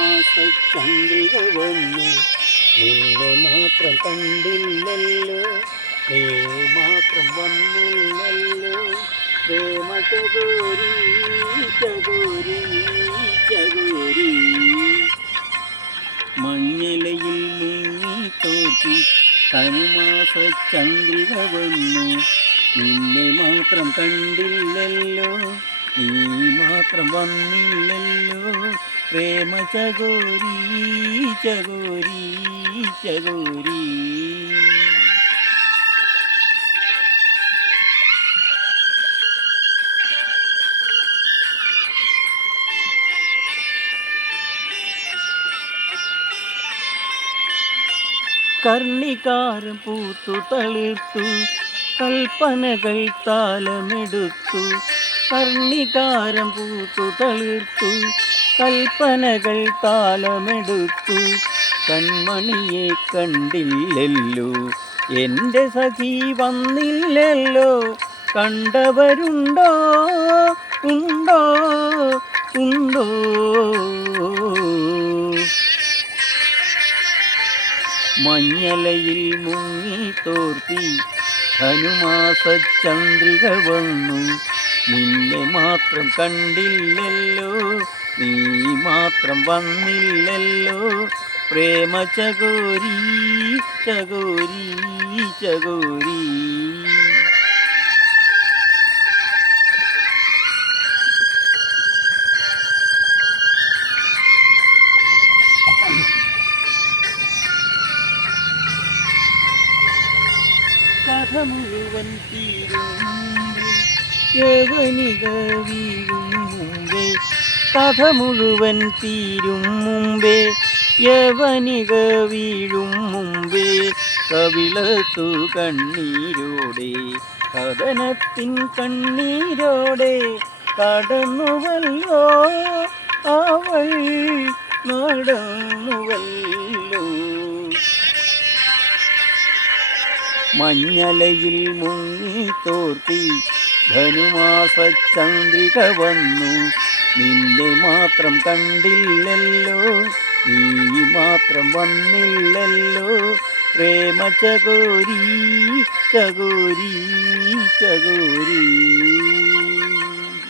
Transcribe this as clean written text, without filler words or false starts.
ധനുമാസ ചന്ദ്രിക വന്നു നിന്നെ മാത്രം കണ്ടില്ലല്ലോ, നീ മാത്രം വന്നില്ലല്ലോ, പ്രേമ ചകോരി ചകോരി ചകോരി. മഞ്ഞലയിൽ മുങ്ങി തോറ്റി ധനുമാസ ചന്ദ്രിക വന്നു നിന്നെ മാത്രം കണ്ടില്ലല്ലോ, നീ മാത്രം വന്നില്ലല്ലോ, പ്രേമ ചകോരി ചകോരി ചകോരി. കർണികാരം പൂത്തു തളിർത്തു കൽപ്പനകൾ താലമെടുത്തു, കർണികാരം പൂത്തു തളിർത്തു കൽപ്പനകൾ താലമെടുത്തു, കൺമണിയെ കണ്ടില്ലല്ലോ, എൻ്റെ സഖി വന്നില്ലല്ലോ, കണ്ടവരുണ്ടോ ഉണ്ടോ ഉണ്ടോ. മഞ്ഞലയിൽ മുങ്ങി തോർത്തി ധനുമാസ ചന്ദ്രിക വന്നു നിന്നെ മാത്രം കണ്ടില്ലല്ലോ, നീ മാത്രം വന്നില്ലല്ലോ, പ്രേമ ചകോരി ചകോരി ചകോരി. കഥ മുഴുവൻ തീരും യവനിക വീഴും മുമ്പേ, കഥ മുഴുവൻ തീരും മുമ്പേ, യവനിക വീഴും മുമ്പേ, കവിളത്തു കണ്ണീരോടെ കഥനത്തിൻ കണ്ണീരോടെ കടന്നുവല്ലോ അവൾ നടന്നുവല്ലോ. മഞ്ഞലയിൽ മുങ്ങി തോർത്തി ധനുമാസ ചന്ദ്രിക വന്നു നിന്നെ മാത്രം കണ്ടില്ലല്ലോ, നീ മാത്രം വന്നില്ലല്ലോ, പ്രേമ ചകോരി ചകോരി ചകോരി.